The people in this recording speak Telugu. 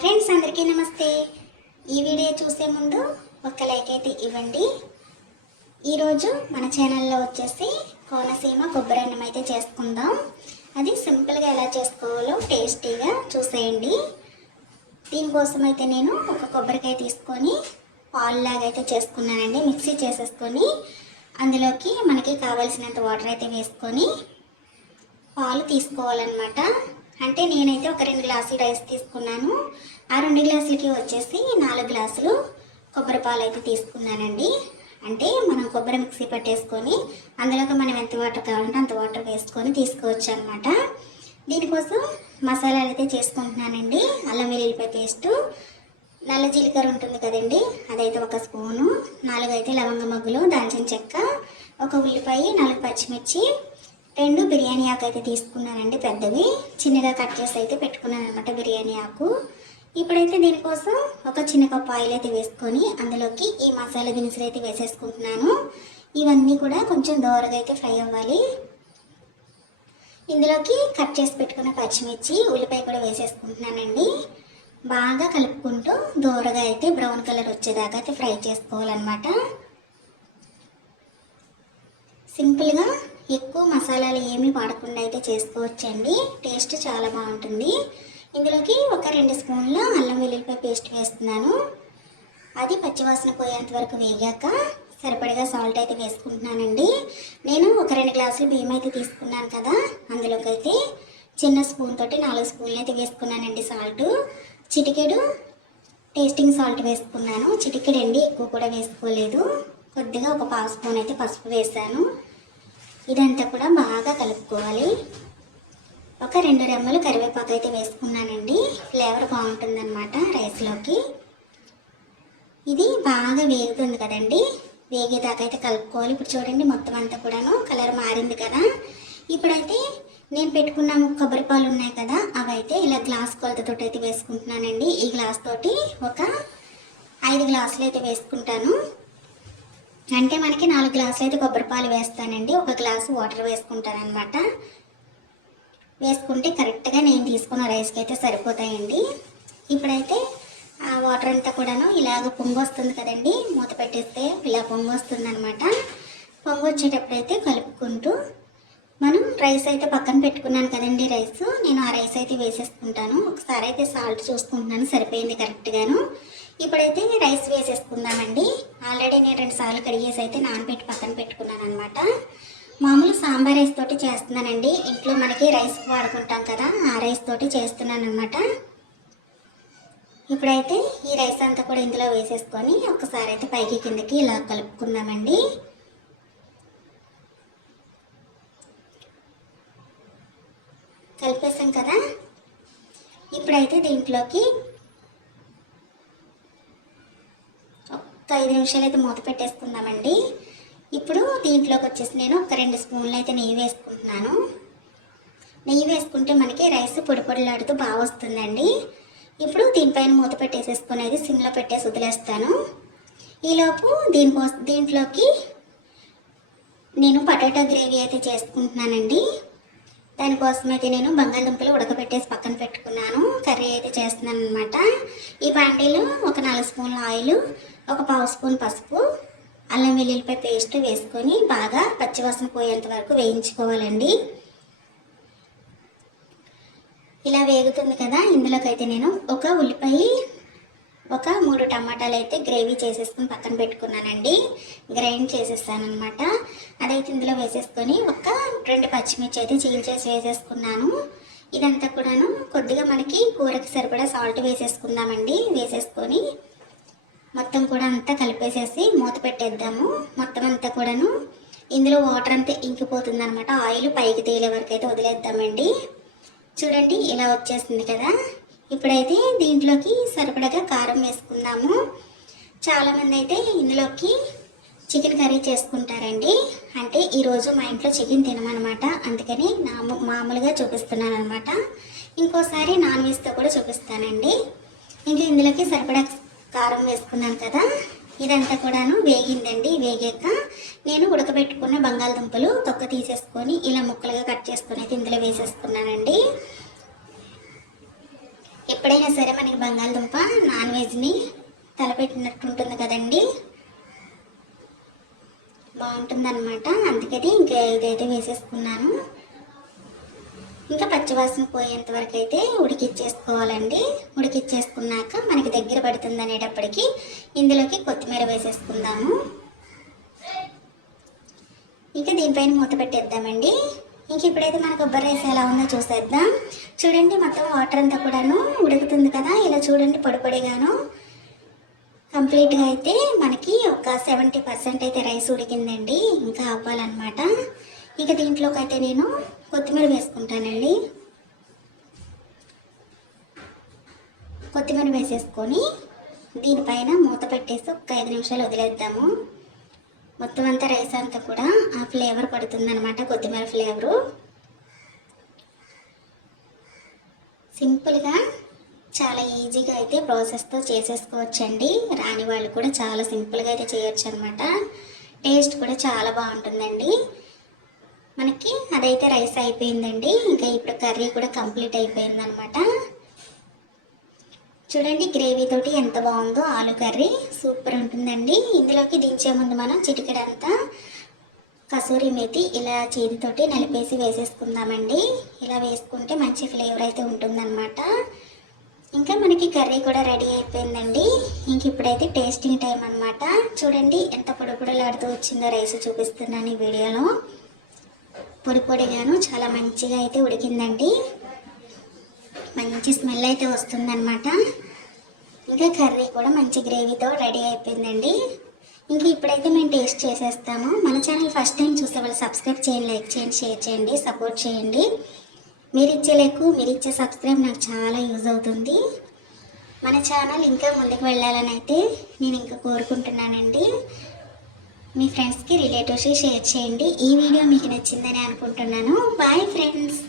ఫ్రెండ్స్ అందరికీ నమస్తే. ఈ వీడియో చూసే ముందు ఒక లైక్ అయితే ఇవ్వండి. ఈరోజు మన ఛానల్లో వచ్చేసి కోనసీమ కొబ్బరి అన్నం అయితే చేసుకుందాం. అది సింపుల్గా ఎలా చేసుకోవాలో టేస్టీగా చూసేయండి. దీనికోసం అయితే నేను ఒక కొబ్బరికాయ తీసుకొని పాలులాగా అయితే చేసుకున్నానండి. మిక్సీ చేసేసుకొని అందులోకి మనకి కావాల్సినంత వాటర్ అయితే వేసుకొని పాలు తీసుకోవాలన్నమాట. అంటే నేనైతే ఒక రెండు గ్లాసులు రైస్ తీసుకున్నాను. ఆ రెండు గ్లాసులకి వచ్చేసి నాలుగు గ్లాసులు కొబ్బరి పాలు అయితే తీసుకున్నానండి. అంటే మనం కొబ్బరి మిక్సీ పట్టేసుకొని అందులోకి మనం ఎంత వాటర్ కావాలంటే అంత వాటర్ వేసుకొని తీసుకోవచ్చు అనమాట దీనికోసం మసాలాలు అయితే చేసుకుంటున్నానండి. అల్లం వెల్లుల్లిపాయ పేస్టు నల్ల జీలకర్ర ఉంటుంది కదండి అదైతే ఒక స్పూను నాలుగు అయితే లవంగ మగ్గులు దాల్చిన చెక్క ఒక ఉల్లిపాయ నాలుగు పచ్చిమిర్చి రెండు బిర్యానీ ఆకు అయితే తీసుకున్నానండి పెద్దవి. చిన్నగా కట్ చేసి అయితే పెట్టుకున్నాను అనమాట బిర్యానీ ఆకు. ఇప్పుడైతే దీనికోసం ఒక చిన్న కప్పు ఆయిల్ అయితే వేసుకొని అందులోకి ఈ మసాలా దినుసులు అయితే వేసేసుకుంటున్నాను. ఇవన్నీ కూడా కొంచెం దోరగా అయితే ఫ్రై అవ్వాలి. ఇందులోకి కట్ చేసి పెట్టుకున్న పచ్చిమిర్చి ఉల్లిపాయ కూడా వేసేసుకుంటున్నానండి. బాగా కలుపుకుంటూ దోరగా అయితే బ్రౌన్ కలర్ వచ్చేదాకా అయితే ఫ్రై చేసుకోవాలన్నమాట. సింపుల్గా ఎక్కువ మసాలాలు ఏమీ వాడకుండా అయితే చేసుకోవచ్చండి. టేస్ట్ చాలా బాగుంటుంది. ఇందులోకి ఒక రెండు స్పూన్ల అల్లం వెల్లుల్లిపాయ పేస్ట్ వేస్తున్నాను. అది పచ్చివాసన పోయేంత వరకు వేగాక సరిపడగా సాల్ట్ అయితే వేసుకుంటున్నానండి. నేను ఒక రెండు గ్లాసులు బియ్యం అయితే తీసుకున్నాను కదా అందులోకి అయితే చిన్న స్పూన్ తోటి నాలుగు స్పూన్లు అయితే వేసుకున్నానండి సాల్ట్ చిటికెడు టేస్టింగ్ సాల్ట్ వేసుకున్నాను. చిటికెడు అండి ఎక్కువ కూడా వేసుకోలేదు. కొద్దిగా ఒక పావు స్పూన్ అయితే పసుపు వేసాను ఇదంతా కూడా బాగా కలుపుకోవాలి. ఒక రెండు రెమ్మలు కరివేపాకు అయితే వేసుకున్నానండి. ఫ్లేవర్ బాగుంటుందన్నమాట రైస్లోకి. ఇది బాగా వేగుతుంది కదండి. వేగేదాకా అయితే కలుపుకోవాలి. ఇప్పుడు చూడండి మొత్తం అంతా కూడాను కలర్ మారింది కదా. ఇప్పుడైతే నేను పెట్టుకున్న కొబ్బరి పాలు ఉన్నాయి కదా అవి అయితే ఇలా గ్లాస్ కొలతతో అయితే వేసుకుంటున్నానండి. ఈ గ్లాస్ తోటి ఒక ఐదు గ్లాసులు అయితే వేసుకుంటాను. అంటే మనకి నాలుగు గ్లాసులు అయితే కొబ్బరి పాలు వేస్తానండి. ఒక గ్లాసు వాటర్ వేసుకుంటాను వేసుకుంటే కరెక్ట్గా నేను తీసుకున్న రైస్కి అయితే సరిపోతాయండి. ఇప్పుడైతే ఆ వాటర్ అంతా కూడాను ఇలాగ పొంగు వస్తుంది కదండి. మూత పెట్టేస్తే ఇలా పొంగు వస్తుంది అనమాట పొంగు వచ్చేటప్పుడైతే కలుపుకుంటూ మనం రైస్ అయితే పక్కన పెట్టుకున్నాను కదండి రైస్. నేను ఆ రైస్ అయితే వేసేసుకుంటాను. ఒకసారి అయితే సాల్ట్ చూసుకుంటున్నాను. సరిపోయింది కరెక్ట్గాను ఇప్పుడైతే రైస్ వేసేసుకుందామండి. ఆల్రెడీ నేను రెండు సార్లు కడిగేసి అయితే నానబెట్టి పక్కన పెట్టుకున్నాను అనమాట మామూలు సాంబార్ రైస్ తోటి చేస్తున్నానండి. ఇంట్లో మనకి రైస్ వాడుకుంటాం కదా ఆ రైస్ తోటి చేస్తున్నాను అనమాట ఇప్పుడైతే ఈ రైస్ అంతా కూడా ఇందులో వేసేసుకొని ఒకసారి అయితే పైకి కిందకి ఇలా కలుపుకుందామండి. కలిపేసాం కదా? ఇప్పుడైతే దీంట్లోకి ఒక ఐదు నిమిషాలు అయితే మూత పెట్టేసుకుందామండి. ఇప్పుడు దీంట్లోకి వచ్చేసి నేను ఒక రెండు స్పూన్లు అయితే నెయ్యి వేసుకుంటున్నాను. నెయ్యి వేసుకుంటే మనకి రైస్ పొడి పొడిలాడుతూ బాగా వస్తుందండి. ఇప్పుడు దీనిపైన మూత పెట్టేసేసుకుని అయితే సిమ్లో పెట్టేసి వదిలేస్తాను. ఈలోపు దీనికో దీంట్లోకి నేను పొటాటో గ్రేవీ అయితే చేసుకుంటున్నానండి. దానికోసం అయితే నేను బంగాళదుంపలు ఉడకబెట్టేసి పక్కన పెట్టుకున్నాను. కర్రీ అయితే చేస్తున్నాను అనమాట ఈ పాండీలో ఒక నాలుగు స్పూన్ల ఆయిల్ ఒక పావు స్పూన్ పసుపు అల్లం వెల్లుల్లిపాయ పేస్ట్ వేసుకొని బాగా పచ్చివాసన పోయేంత వరకు వేయించుకోవాలండి. ఇలా వేగుతుంది కదా ఇందులోకైతే నేను ఒక ఉల్లిపాయ ఒక మూడు టమాటాలు అయితే గ్రేవీ చేసేసుకుని పక్కన పెట్టుకున్నానండి. గ్రైండ్ చేసేస్తాను అనమాట అదైతే ఇందులో వేసేసుకొని ఒక రెండు పచ్చిమిర్చి అయితే చీల్చేసి వేసేసుకున్నాను. ఇదంతా కూడాను కొద్దిగా మనకి కూరకి సరిపడా సాల్ట్ వేసేసుకుందామండి. వేసేసుకొని మొత్తం కూడా అంతా కలిపేసేసి మూత పెట్టేద్దాము. మొత్తం అంతా కూడాను ఇందులో వాటర్ అంతా ఇంకిపోతుంది అనమాట ఆయిల్ పైకి తేలే వరకు అయితే వదిలేద్దామండి. చూడండి ఇలా వచ్చేసింది కదా. ఇప్పుడైతే దీంట్లోకి సరిపడగా కారం వేసుకుందాము. చాలామంది అయితే ఇందులోకి చికెన్ కర్రీ చేసుకుంటారండి. అంటే ఈరోజు మా ఇంట్లో చికెన్ తినమనమాట. అందుకని నా మామూలుగా చూపిస్తున్నాను అనమాట ఇంకోసారి నాన్ వెజ్తో కూడా చూపిస్తానండి. ఇంకా ఇందులోకి సరిపడా కారం వేసుకున్నాను కదా. ఇదంతా కూడాను వేగిందండి వేగాక నేను ఉడకబెట్టుకున్న బంగాళదుంపలు తొక్క తీసేసుకొని ఇలా ముక్కలుగా కట్ చేసుకుని అయితే ఇందులో వేసేసుకున్నానండి. ఎప్పుడైనా సరే మనకి బంగాళదుంప నాన్ వెజ్ని తలపెట్టినట్టు ఉంటుంది కదండి. బాగుంటుందన్నమాట. అందుకని ఇంకా ఇదైతే వేసేసుకున్నాను. ఇంకా పచ్చివాసన పోయేంత వరకు అయితే ఉడికిచ్చేసుకోవాలండి. ఉడికిచ్చేసుకున్నాక మనకి దగ్గర పడుతుంది అనేటప్పటికి ఇందులోకి కొత్తిమీర వేసేసుకుందాము. ఇంకా దీనిపైన మూత పెట్టేద్దామండి. ఇంక ఇప్పుడైతే మన కొబ్బరి రైస్ ఎలా ఉందో చూసేద్దాం. చూడండి మొత్తం వాటర్ అంతా కూడాను ఉడుకుతుంది కదా. ఇలా చూడండి పొడి పొడిగాను. కంప్లీట్గా అయితే మనకి ఒక సెవెంటీ పర్సెంట్ అయితే రైస్ ఉడికిందండి. ఇంకా అవ్వాలన్నమాట ఇక దీంట్లోకి అయితే నేను కొత్తిమీర వేసుకుంటానండి. కొత్తిమీర వేసేసుకొని దీనిపైన మూత పెట్టేసి ఒక ఐదు నిమిషాలు వదిలేద్దాము. మొత్తం అంతా రైస్ అంతా కూడా ఆ ఫ్లేవర్ పడుతుందన్నమాట కొత్తిమీర ఫ్లేవరు. సింపుల్గా చాలా ఈజీగా అయితే ప్రాసెస్తో చేసేసుకోవచ్చండి. రాని వాళ్ళు కూడా చాలా సింపుల్గా అయితే చేయొచ్చు అనమాట టేస్ట్ కూడా చాలా బాగుంటుందండి. మనకి అదైతే రైస్ అయిపోయిందండి. ఇంకా ఇప్పుడు కర్రీ కూడా కంప్లీట్ అయిపోయింది అనమాట చూడండి గ్రేవీ తోటి ఎంత బాగుందో ఆలు కర్రీ. సూపర్ ఉంటుందండి. ఇందులోకి దించే ముందు మనం చిటికెడంతా కసూరి మేతి ఇలా చేతితోటి నలిపేసి వేసేసుకుందామండి. ఇలా వేసుకుంటే మంచి ఫ్లేవర్ అయితే ఉంటుందన్నమాట ఇంకా మనకి కర్రీ కూడా రెడీ అయిపోయిందండి. ఇంక ఇప్పుడైతే టేస్టింగ్ టైం అనమాట చూడండి ఎంత పొడిపొడలాడుతూ వచ్చిందో రైస్ చూపిస్తున్నాను ఈ వీడియోలో. పొడి పొడిగాను చాలా మంచిగా అయితే ఉడికిందండి. మంచి స్మెల్ అయితే వస్తుందన్నమాట. ఇంకా కర్రీ కూడా మంచి గ్రేవీతో రెడీ అయిపోయిందండి. ఇంకా ఇప్పుడైతే మేము టేస్ట్ చేసేస్తాము. మన ఛానల్ ఫస్ట్ టైం చూసే వాళ్ళు సబ్స్క్రైబ్ చేయండి లైక్ చేయండి షేర్ చేయండి సపోర్ట్ చేయండి. మీరు ఇచ్చే లైక్ మీరు ఇచ్చే సబ్స్క్రైబ్ నాకు చాలా యూజ్ అవుతుంది. మన ఛానల్ ఇంకా ముందుకు వెళ్ళాలని అయితే నేను ఇంకా కోరుకుంటున్నానండి. మీ ఫ్రెండ్స్కి రిలేటివ్స్కి షేర్ చేయండి. ఈ వీడియో మీకు నచ్చిందని అనుకుంటున్నాను. Bye friends